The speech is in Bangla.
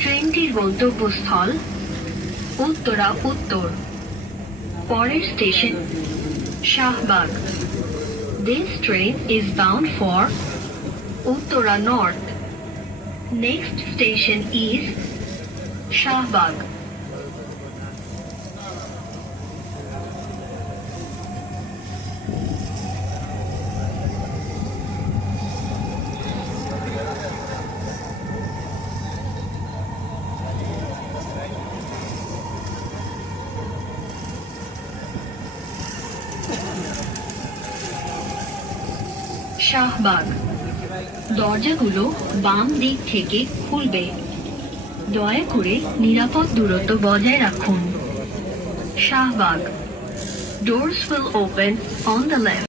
ট্রেনটির গন্তব্যস্থল উত্তরা উত্তর। পরের station Shahbag. This train is bound for Uttara north next station is Shahbag. Shahbag. দরজাগুলো বাম দিক থেকে খুলবে। দয়া করে নিরাপদ দূরত্ব বজায় রাখুন। Shahbag. Doors will open on the left.